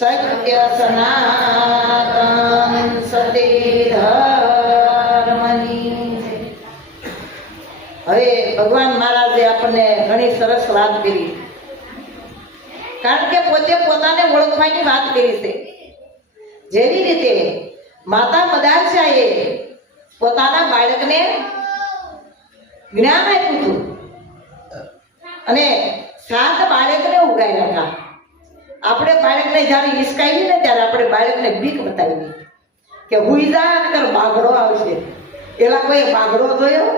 સત્ય સનાતન સતી ધર્મની. હવે ભગવાન મહારાજે આપણને ઘણી સરસ વાત કરી, કારણ કે પોતે પોતાને ઓળખવાની વાત કરી છે. જેવી રીતે માતા મદારસાએ પોતાના બાળકને જ્ઞાન આપ્યું હતું અને 7 બાળકને ઉગાડ્યા હતા. આપણે બાળકને જ્યારે હિસકાવી ને ત્યારે આપણે બાળકને બીક બતાવી કે હુઈ જા નકર બાગડો આવશે. એલા કોઈ બાગડો જોયો?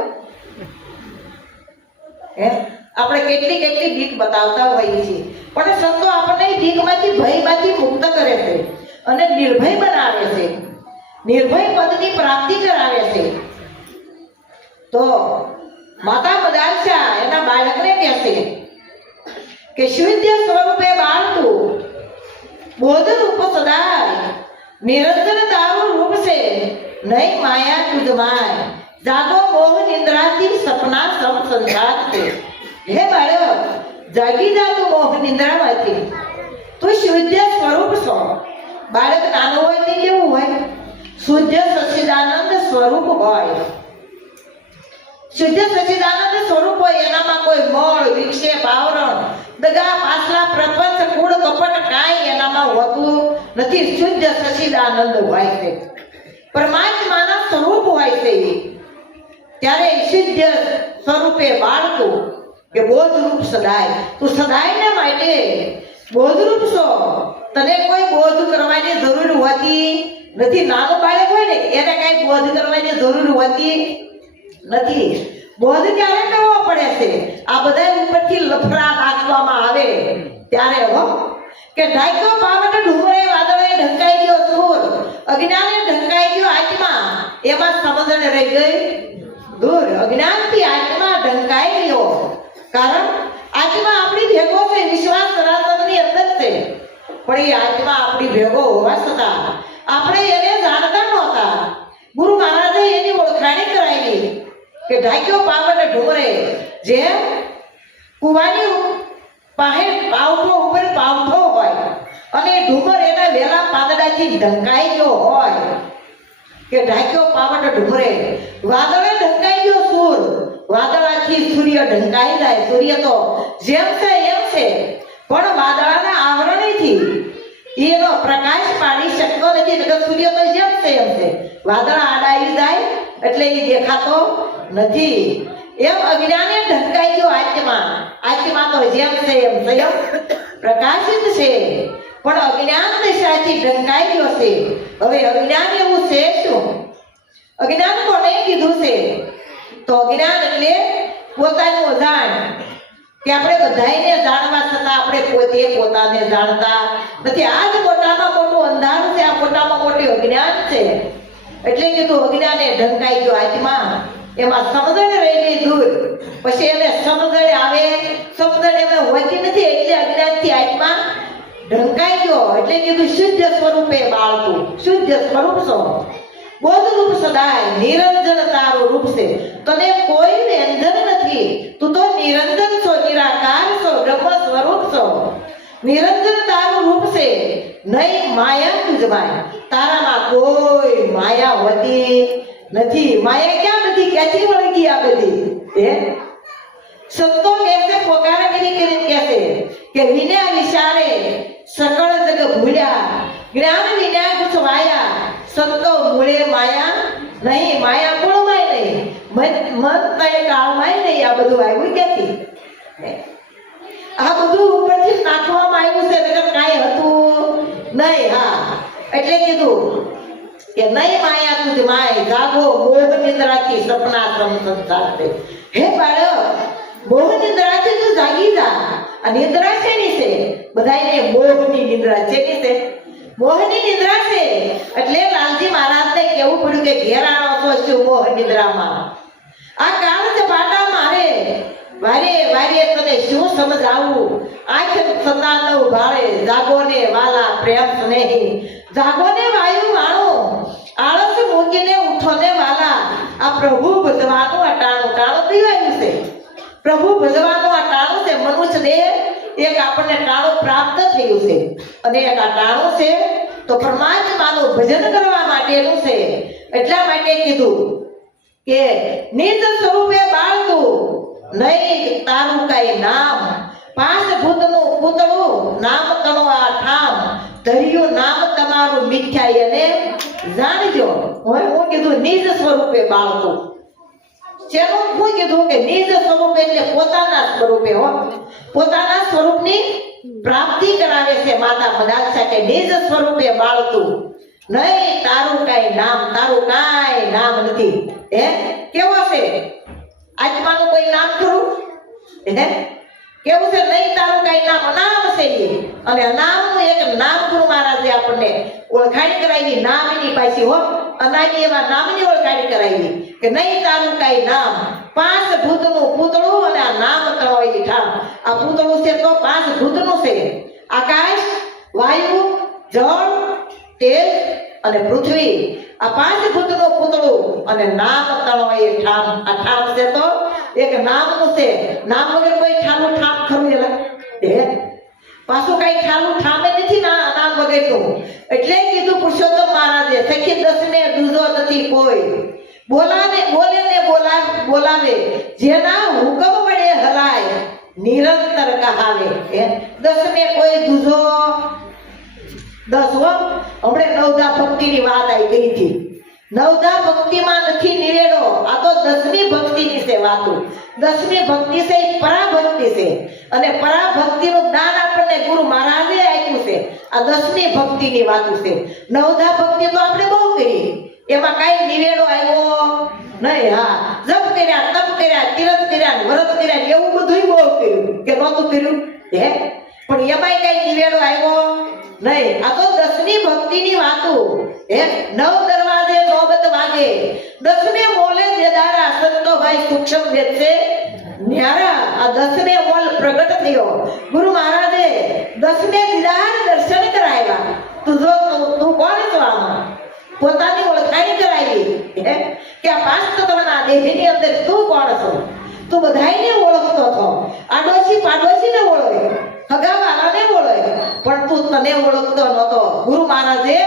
આપણે કેટલી બીક બતાવતા હોઈએ છીએ, પણ સંતો આપણને બીકમાંથી ભયમાંથી મુક્ત કરે છે અને નિર્ભય બનાવે છે, નિર્ભય પદની પ્રાપ્તિ કરાવે છે. તો માતા મદારસા એના બાળકને કહે કે શુદ્ધ સ્વરૂપે બાળતું બોધ રૂપ સદાય નિરંજન તારું રૂપ છે નહીં માયા તુજ માય જાગો મોહ નિંદ્રાથી સપના સમ સંસાર છે. હે બાળક, જાગી જા તું મોહ નિંદ્રામાંથી, તું શુદ્ધ સ્વરૂપ છો. બાળક નાનો હોય તે કેવું હોય? શુદ્ધ સચ્ચિદાનંદ સ્વરૂપ હોય. શુદ્ધ સચ્ચિદાનંદ સ્વરૂપ હોય, એનામાં કોઈ મોળ વિક્ષેપ આવરણ દગા પાછલા પ્રપંચ કૂડ કપટ કાંઈ એનામાં હોતું નથી. શુદ્ધ સચ્ચિદાનંદ હોય છે, પરમાત્માના સ્વરૂપ હોય છે. ત્યારે શુદ્ધ સ્વરૂપે બાળતું કે બોધરૂપ સદાય, તું સદાયના માટે બોધરૂપ છો. તને કોઈ બોધ કરવાની જરૂર હોતી નથી. નાનું બાળક હોય ને એને કઈ બોધ કરવાની જરૂર હોતી નથી. બોધ ક્યારે કરવો પડે છે? આ બધા ઉપરથી લફરા નાખવામાં આવે ત્યારે હો કે ઢાક્યો પાવટ ડુંગરે વાદળે ઢંકાઈ ગયો સૂર, અજ્ઞાને ઢંકાઈ ગયો આત્મા, એમાં સમજણ રહી ગઈ દૂર. અજ્ઞાનથી આત્મા ઢંકાઈ ગયો, કારણ આત્મા આપણી ભેગો છે, વિશ્વાસ સરાસરની અંદર છે, પણ એ આત્મા આપણી ભેગો હોવા છતાં આપણે એને જાણતા નહોતા. ગુરુ મહારાજે એની ઓળખાણી કરાવી કે ઢાક્યો પાવટ ડુંગરે, જેમ કુવાની પાસે પાવઠો ઉપર પાવઠો હોય અને ડુંગર એના વેલા પાંદડાથી ઢંકાઈ ગયો હોય કે ઢાક્યો પાવટ ડુંગરે. વાદળે ઢંકાઈ ગયો સૂર, વાદળાથી સૂર્ય ઢંકાઈ જાય. સૂર્ય તો જેમ છે એમ છે, પણ વાદળાના આવરણથી એનો પ્રકાશ પાડી શકતો નથી. સૂર્ય તો જેમ છે એમ છે, વાદળ આડાઈ જાય એટલે એ દેખાતો નથી. એમ અજ્ઞાને ઢંકાઈ ગયો આત્મા. આત્મા તો જેમ છે એમ સ્વયં પ્રકાશિત છે, પણ અજ્ઞાન દશાથી ઢંકાઈ ગયો છે. હવે અજ્ઞાન એવું છે શું? અજ્ઞાન કોને કીધું છે? તો અજ્ઞાન એટલે પોતાનું અજાણ, કે આપણે બધાને જાણવા છતાં આપણે પોતે પોતાને જાણતા નથી. આ જ મોટામાં મોટું અંધારું છે, આ મોટામાં મોટું અજ્ઞાન છે. એટલે કીધું અજ્ઞાને ઢંકાઈ ગયો આત્મા, એમાં સમજણ રહી ગઈ દૂર. પછી એને સમજણ આવે, સમજણ એમાં હોતી નથી, એટલે અજ્ઞાનથી આત્મા ઢંકાઈ ગયો. એટલે કીધું શુદ્ધ સ્વરૂપે બાળતું, શુદ્ધ સ્વરૂપ છો. બોધ રૂપ સદાય નિરંજન તારું રૂપ છે, તને કોઈ વ્યંજન નથી. તું તો નિરંજન છો, નિરાકાર છો, બ્રહ્મ સ્વરૂપ છો. નિરંજન તારું રૂપ છે નહીં માયા તુજમાય, તારામાં કોઈ માયા હોતી નથી. માયા ક્યાં બધી ક્યાંથી વળગી? આ બધી સંતો કહેશે, પોકારાગીરી કરીને કહેશે કે વિના વિચારે સકળ જગ ભૂલ્યા, જ્ઞાન વિના કુછ વાયા. સંતો મૂળે માયા નહીં, માયા મૂળમાં નહીં, મન તય કાળમાં નહીં. આ બધું આવ્યું ક્યાંથી? આ બધું ઉપરથી નાખવામાં આવ્યું છે, નકર કાંઈ હતું નહીં. હા, એટલે કીધું કે નહીં માયા તુજ માય, જાગો મોહ નિંદ્રાથી સપના સમ સંસાર છે. હે બાળક, મોહ નિંદ્રાથી તું જાગી જા. આ નિંદ્રા શેની છે? બધાને મોહની નિંદ્રા શેની છે? મોહની નિંદ્રા છે. એટલે લાલજી મહારાજને કેવું પડ્યું કે ઘેરાણો તો શું મોહ નિંદ્રામાં? આ કાળ ઝપાટા મારે વારે વારે તને શું સમજાવું? આંખ સતા ન ઉભાળે, જાગોને વાલા પ્રેમ સ્નેહી, જાગોને વાયુ માણો, આળસ મૂકીને ઉઠો ને વાલા. આ પ્રભુ ભજવાનું અટાણું ટાણું પીવાયું છે. પ્રભુ ભજવાનું અટાણું છે. મનુષ્ય દેહ એક આપણને ટાણું પ્રાપ્ત થયું છે અને એક આ ટાણું છે તો પરમાત્માનું ભજન કરવા માટેનું છે. એટલા માટે કીધું કે નિજ સ્વરૂપે બાળતું નહીં તારું કાંઈ નામ, પાંચ ભૂતનું પૂતળું નામ તણો આ ઠામ, ધર્યું નામ તમારું મિથ્યા એને જાણજો. હવે હું કીધું નિજ સ્વરૂપે બાળતું, જેનું હું કીધું કે નિજ સ્વરૂપે એટલે પોતાના સ્વરૂપે, હો પોતાના સ્વરૂપની પ્રાપ્તિ કરાવે છે માતા મદાલસા કે નિજ સ્વરૂપે બાળતું નહીં તારું કાંઈ નામ, તારું કાંઈ નામ નથી. હે કેવો છે આત્માનું કોઈ નામ ખરું? હે કેવું છે? નહીં તારું કાંઈ નામ, અનામ છે એ. અને અનામનું એક નામ ગુરુ મહારાજે આપણને ઓળખાણ કરાવી, નામની પાછી, હો અનામી એવા નામની ઓળખાણ કરાવી કે નહીં તારું કાંઈ નામ, પાંચ ભૂતનું પૂતળું અને આ નામ તળોઈ ઠામ. આ પૂતળું છે તો પાંચ ભૂતનું છે, આકાશ, વાયુ, જળ, તેજ અને પૃથ્વી. આ પાંચ ભૂતનું પૂતળું અને નામ તળોઈ ઠામ. આ ઠામ છે તો એક નામનું છે. નામ વગર કોઈ ઠાલું ઠામ ખરું? હે પાછું કઈ ઠાલું ઠામે નથી ના નામ વગરનું. એટલે કીધું પુરુષોત્તમ મહારાજે સખી દસને દૂજો નથી કોઈ, બોલાને બોલે ને બોલાવે, જેના હુકમ વડે હલાય નિરંતર કહાવે. દસને કોઈ દૂજો, દસ હો હમણે નવધા ભક્તિની વાત આવી ગઈ હતી. નવધા ભક્તિમાં નથી નિવેડો, આ તો દસમી ભક્તિની છે વાતો. દસમી ભક્તિ છે એ પરાભક્તિ છે અને પરાભક્તિનું દાન આપણને ગુરુ મહારાજે આપ્યું છે. આ દસમી ભક્તિની વાતો છે. નવધા ભક્તિ તો આપણે બહુ કરી, એમાં કાંઈ નિવેડો આવ્યો નહીં. હા જપ કર્યા, તપ કર્યા, તીરથ કર્યા, વ્રત કર્યા, એવું બધું બહુ કર્યું કે નહોતું કર્યું? હે પણ એમાંય કાંઈ નિવેડો આવ્યો નહીં. આ તો દસમી ભક્તિની વાતો. હે નવ દરવાજે નોબત વાગે, દસમે મોલે દેદારા, સંતો ભાઈ સૂક્ષ્મ વેદ છે ન્યારા. આ દસમે મોલ પ્રગટ થયો. ગુરુ મહારાજે દસમે દીદાર દર્શન કરાવ્યા. તું કોણ છો? આમાં પોતાની ઓળખાણ કરાવી કે આ પાંચ તત્વના દેહની અંદર તું કોણ છો? તું બધાયને ઓળખતો હતો. આડોશી પાડોશીને ઓળખે, હગાવાલાને ઓળખે, પણ તું તને ઓળખતો નહોતો. ગુરુ મહારાજે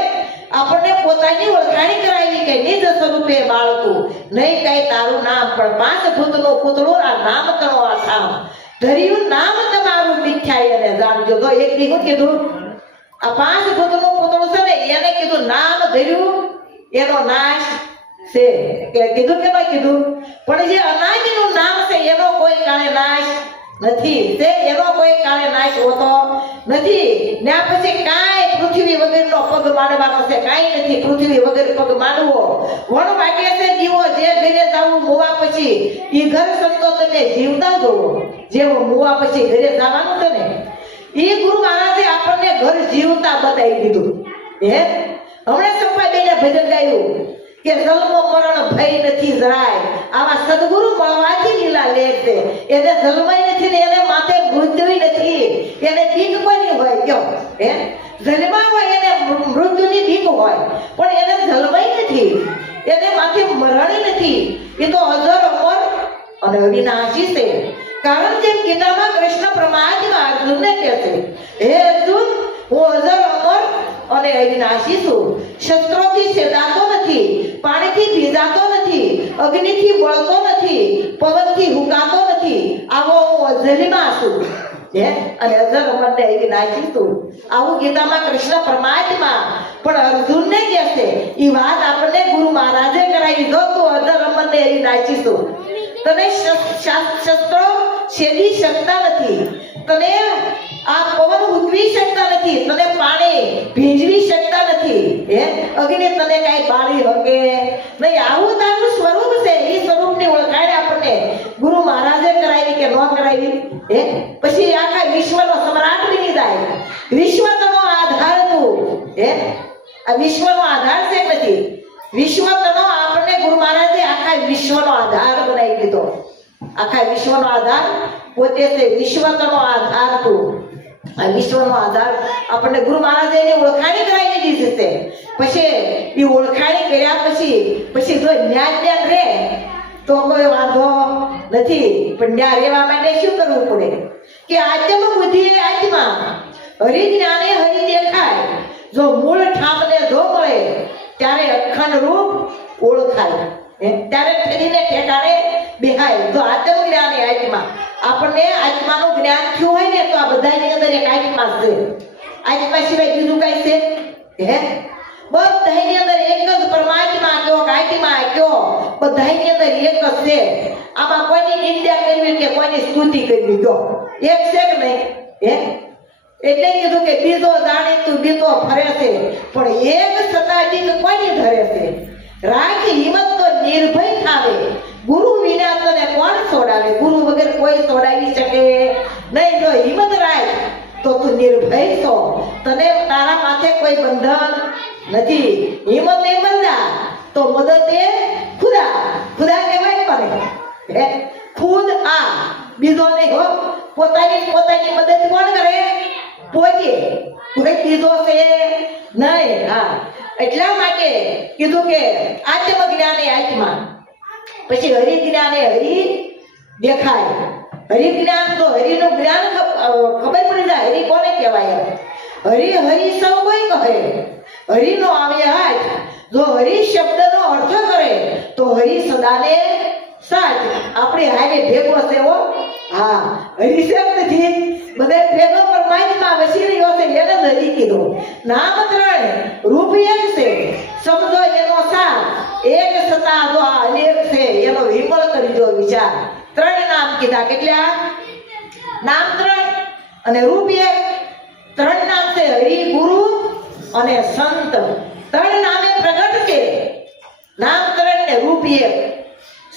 આપણને પોતાની ઓળખાણ કરાવી કે નિજ સ્વરૂપે બાળતું નહીં કાંઈ તારું નામ, પણ પાંચ ભૂતનું પૂતળું આ નામ તણો આ ઠામ, ધર્યું નામ તમારું મિથ્યા એને જાણજો. તો એક દીકું કીધું આ પાંચ ભૂતનું પૂતળું છે ને એને કીધું નામ ધર્યું એનો નાશ છે. કીધું કે નહીં કીધું? પણ જે અનાજનું નામ છે એનો કોઈ કાળે નાશ નથી. તે એનો કોઈ કાળે નાશ હોતો નથી. ને આ પછી કાંઈ પૃથ્વી વગરનો પગ માંડવાનો છે કાંઈ નથી. પૃથ્વી વગર પગ માંડવો વણ માટે છે જીવો. જે ઘરે જવું મોવા પછી એ ઘર સંતો તમે જીવતા જોવો. જેવો મોવા પછી ઘરે જવાનું છે ને એ ગુરુ મહારાજે આપણને ઘર જીવતા બતાવી દીધું. હે હમણાં સંપાદીને ભજન ગાયું કે જન્મ મરણ ભય નથી જરાય, આવા સદગુરુ મળવાથી લીલા લે છે. એને જન્માય નથી ને એને માથે મૃત્યુ નથી, એને બીક કોની હોય? કયો હે જન્મા હોય એને મૃત્યુની બીક હોય, પણ એને જન્માય નથી, એને માથે મરણ નથી. એ તો અજર અમર અને અવિનાશી છે. કારણ જેમ ગીતામાં કૃષ્ણ પરમાત્મા અર્જુનને કહે છે, હે અર્જુન હું અજર અમર અને અવિનાશી છું. શસ્ત્રોથી છેદાતો નથી, પાણીથી ભીજાતો નથી, અગ્નિથી બળતો નથી, પવનથી હુકાતો નથી. આવો હું અજરમાં છું અને અજર અમરને અવિનાશી છું. આવું ગીતામાં કૃષ્ણ પરમાત્મા પણ અર્જુનને કહે છે. એ વાત આપણને ગુરુ મહારાજે કરાવી. જો તું અજર અમરને અવિનાશી છું, તને શસ્ત્રો છેદી શકતા નથી, તને આ પવન ઉગવી શકતા નથી, તને પાણી ભીંજવી શકતા નથી, હે અગ્નિ તને કાંઈ બાળી શકે નહીં. આવું તારું સ્વરૂપ છે. એ સ્વરૂપની ઓળખાણ આપણને ગુરુ મહારાજે કરાવી કે ન કરાવી? હે પછી આખા વિશ્વનો સમ્રાટ બની જાય. વિશ્વનો આધાર તું. હે આ વિશ્વનો આધાર છે નથી? વિશ્વનો આપણને ગુરુ મહારાજે આખા વિશ્વનો આધાર બનાવી દીધો. આખા વિશ્વનો આધાર પોતે છે. વિશ્વનો આધાર તું. આ વિશ્વનો આધાર આપણને ગુરુ મહારાજે એની ઓળખાણી કરાવી દીધી છે. પછી એ ઓળખાણી કર્યા પછી જો જ્ઞાન રહે તો કોઈ વાંધો નથી, પણ ત્યાં રહેવા માટે શું કરવું પડે? કે આત્મ બુદ્ધિ એ આત્મા, હરિ જ્ઞાને હરિ દેખાય. જો મૂળ ઠામને જો મળે ત્યારે અખંડ રૂપ ઓળખાય, ત્યારે ફરીને ઠેકાણે બેહાય. જો આત્મ જ્ઞાને આત્મા, આપણને આત્માનું જ્ઞાન થયું હોય ને તો આ બધાની અંદર એક આત્મા છે. આત્મા સિવાય બીજું કઈ છે? બધાની અંદર એક જ પરમાત્મા કયો, આત્મા કયો, બધાની અંદર એક જ છે. આમાં કોઈની નિંદા કરવી કે કોઈની સ્તુતિ કરવી, જો એક છે કે નહીં? એટલે કીધું કે બીજો જાણે તું બીજો ફરે છે, પણ એક સતાજી કોઈની ધરે છે. રાખ હિંમત તો નિર્ભય થાવે, ગુરુ વિના તને કોણ છોડાવે? ગુરુ વગર કોઈ છોડાવી શકે નહીં. જો હિંમત રાખ તો તું નિર્ભય છો, તને તારા માથે કોઈ બંધન નથી. હિંમત નહીં બંધા તો મદદ એ ખુદા, ખુદા કહેવાય પડે. ખુદ આ બીજો નહીં હો. પોતાની મદદ કોણ કરે? પોતે, કોઈ બીજો છે નહીં. હા, એટલા માટે કીધું કે આત્મ જ્ઞાને આત્મા, પછી હરિ જ્ઞાને હરિ દેખાય. હરિ જ્ઞાન તો હરિનું જ્ઞાન ખબર પડી જાય હરિ કોને કહેવાય. હરિ હરિ સૌ કોઈ કહે, હરિનો આવે હાથ. જો હરિ શબ્દનો અર્થ કરે તો હરિ સદાને સાચ. આપણી હારે ભેગો છે હો. હા, હરિ શબ્દ નથી, બધે ભેગો પરમાત્મા વસી રહ્યો છે, એને જ હરિ કીધું. નામ ત્રણ, રૂપ એક છે, સમજો એનો સાર. એક સતા જો આ અનેક છે એનો વિમળ કરીજો વિચાર. ત્રણ નામ કીધા. કેટલા નામ? ત્રણ. અને રૂપ એક. ત્રણ નામ છે હરિ, ગુરુ અને સંત. ત્રણ નામે પ્રગટ છે. નામ ત્રણ ને રૂપ એક.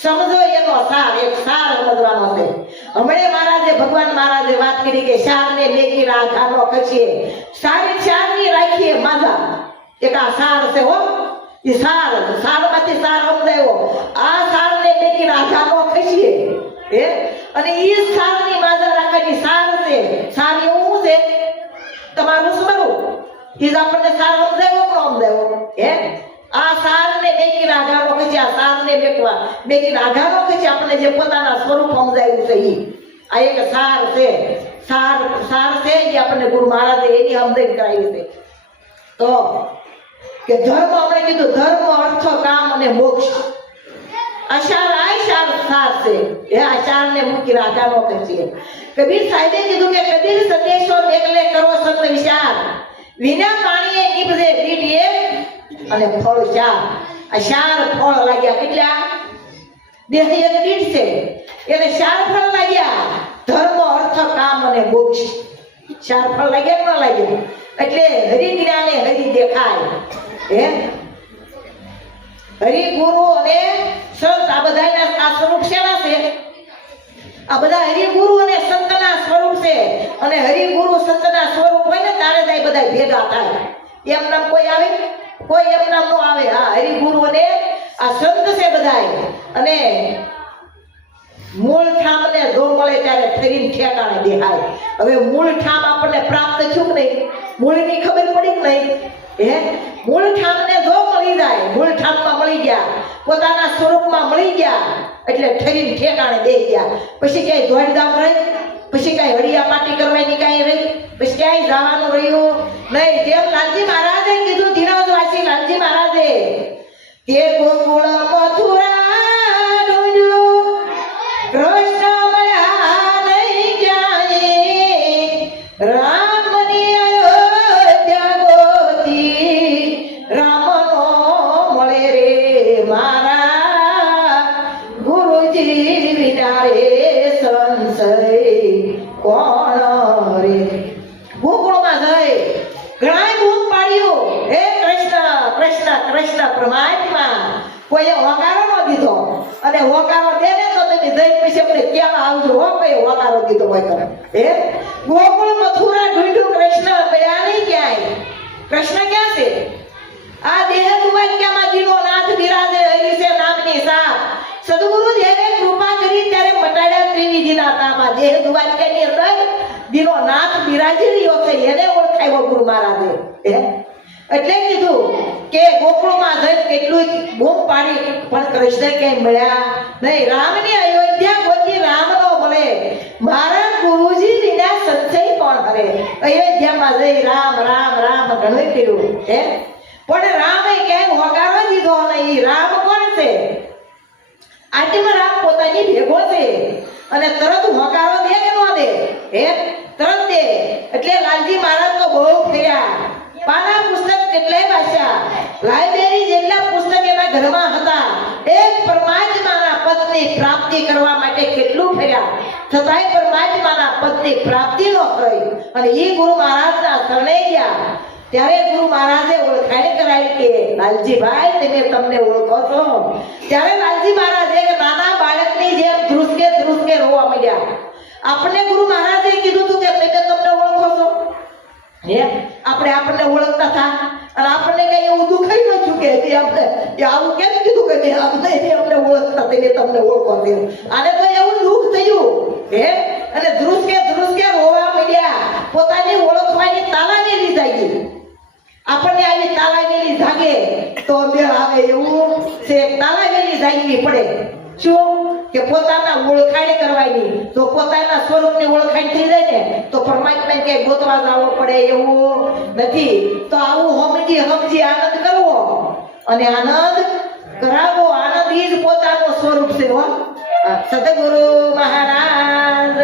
સમજો એનો સાર. એક સાર સમજવાનો છે. હમણે મહારાજે, ભગવાન મહારાજે વાત કરી કે સાર ને લેકી રાખાનો કચીએ, સારી ચારની રાખીએ માજા. એક આ સાર છે હો. એ સાર, સારમાંથી સાર સમજાયો. આ સાર ને લેકી રાખાનો કચીએ, અને ઈ સારની માજા રાખવાની સાર છે. સાર એવું છે તમારું સ્વરૂપ. ઈ આપણને સાર સમજાયો કે ન સમજાયો? આ સાર ને બેકી રાધાનો કચી, આ સાર ને બેકી રાધાનો કચી, આપણને જે પોતાના સ્વરૂપ સમજાયું છે ઈ આ એક સાર છે. સાર છે એ આપણને ગુરુ મહારાજે એની સમજણ કરાવી છે. તો કે ધર્મ, આપણે કીધું ધર્મ, અર્થ, કામ અને મોક્ષ. અસાર સાર છે. આ ચાર ને મૂકી રાધાનો કચી. કબીર સાહેબે કીધું કે કબીર સંદેશો મેઘલે કરો સત વિચાર, વિના પાણીએ નીપજે દીઠ એક અને ફળ ચાર. આ ચાર ફળ લાગ્યા. કેટલા? દેહ એક દીઠ છે, એને ચાર ફળ લાગ્યા. ધર્મ, અર્થ, કામ અને મોક્ષ. ચાર ફળ લાગ્યા કે ન લાગ્યા? એટલે હરિ જ્ઞાને હરિ દેખાય. હરિ, ગુરુ અને સંત, આ બધાના આ સ્વરૂપ શેના છે? આ બધા હરિ, ગુરુ અને સંતના સ્વરૂપ છે. અને હરિ, ગુરુ, સંતના સ્વરૂપ હોય ને તારે જ બધા ભેગા થાય. એમ નામ કોઈ આવે? કોઈ એમ નામ નો આવે. હા, હરિ, ગુરુ અને આ સંત છે બધાય. અને મૂળ ઠામ ને જો મળે ત્યારે ફરીને ઠેકાણે દેખાય. હવે મૂળ ઠામ આપણને પ્રાપ્ત થયું કે નહીં? મૂળની ખબર પડી કે નહીં? મૂળ ઠામ ને જો મળી જાય, મૂળ ઠામમાં મળી ગયા, પોતાના સ્વરૂપમાં મળી ગયા, એટલે ફરીને ઠેકાણે બેસી ગયા. પછી ક્યાંય દોડધામ રહી? પછી કઈ હળિયા પાટી કરવાની કઈ રહી? પછી ક્યાંય જવાનું રહ્યું નહીં. જેમ લાલજી મહારાજે કીધું, ધીરજવાસી લાલજી મહારાજે કે ગોકુળ મથુરા ડુંડ્યું, કૃષ્ણ મળ્યા નહીં જાય, રામની અયોધ્યા ગોતી, રામનો મળે રે મારા ગુરુજી વિના રે સંશય કોણ રે. ગોકુળમાં જઈ ઘણા બૂમ પાડ્યું, હે કૃષ્ણ કૃષ્ણ કૃષ્ણ પરમાત્મા. કોઈએ હોકારો ન દીધો, અને હોકારો દે ને તો તમે જઈ પછી અમને કેવા આવજો હો. કોઈ હોકારો દીધો હોય તો ગોકુળ મથુરા ઢૂંઢ્યું, કૃષ્ણ મળ્યા નહીં ક્યાંય. કૃષ્ણ ક્યાં છે? આ દેહ દુવાક્યામાં જીનો નાથ બિરાજે, હરિ છે નામની સાથ. સદગુરુ દેવે કૃપા કરી ત્યારે મટાડ્યા ત્રિવિધિના તાપા. દેહ દુવાક્યાની અંદર દીનો નાથ બિરાજી રહ્યો છે, એને ઓળખાયો ગુરુ મહારાજે. એટલે કીધું કે ગોકુળમાં જઈને કેટલું બૂમ પાડી પણ કૃષ્ણ ક્યાંય મળ્યા નહીં. રામની અયોધ્યા કોઈ રામ નો મળે. મારા ગુરુજી વિના સંશય કોણ કરે? અયોધ્યામાં જઈ રામ રામ રામ ઘણું કર્યું હે, પણ રામે ક્યાંય હોકારો દીધો નહીં. રામ કોણ છે? આટલું રામ પોતાની ભેગો છે અને તરત હોકારો દે કે ન દે? હે, તરત દે. એટલે લાલજી મહારાજ તો બહુ ફર્યા, પાના પુસ્તક કેટલાય વાંચ્યા, લાઇબ્રેરી જેટલા પુસ્તક એના ઘરમાં હતા. એક પરમાત્માના પદની પ્રાપ્તિ કરવા માટે કેટલું ફર્યા, છતાંય પરમાત્માના પદની પ્રાપ્તિ ન થઈ. અને એ ગુરુ મહારાજના શરણે ગયા. ત્યારે ગુરુ મહારાજે ઓળખાણ કરાવી કે લાલજીભાઈ તમે તમને ઓળખો છો? ત્યારે લાલજી મહારાજ એક નાના બાળકની જેમ ધ્રુસકે રોવા માંડ્યા. આપણે ગુરુ મહારાજે કીધું હતું કે તમે તમને ઓળખો છો? હે, આપણને ઓળખતા થા અને આપણને કઈ એવું દુખાઈ ન છું કે આપણે આવું કેમ કીધું કે અમને ઓળખતા તમે તમને ઓળખો છો? આને તો એવું દુઃખ થયું હે, અને ધ્રુસકે રોવા માંડ્યા. પોતાની ઓળખવાની તાલાવેલી જાગી. આપણને આવી તાલાવેલી જાગે તો મેળ આવે એવું છે. તાલાવેલી જાગવી પડે. શું કે પોતાના ઓળખાણ કરવાની, તો પોતાના સ્વરૂપની ઓળખાણ થઈ જાય ને તો પરમાત્માને કે ગોતવા જવો પડે એવું નથી. તો આવું સમજી આનંદ કરવો અને આનંદ કરાવો. આનંદ ઈ જ પોતાનું સ્વરૂપ છે. સદગુરુ મહારાજ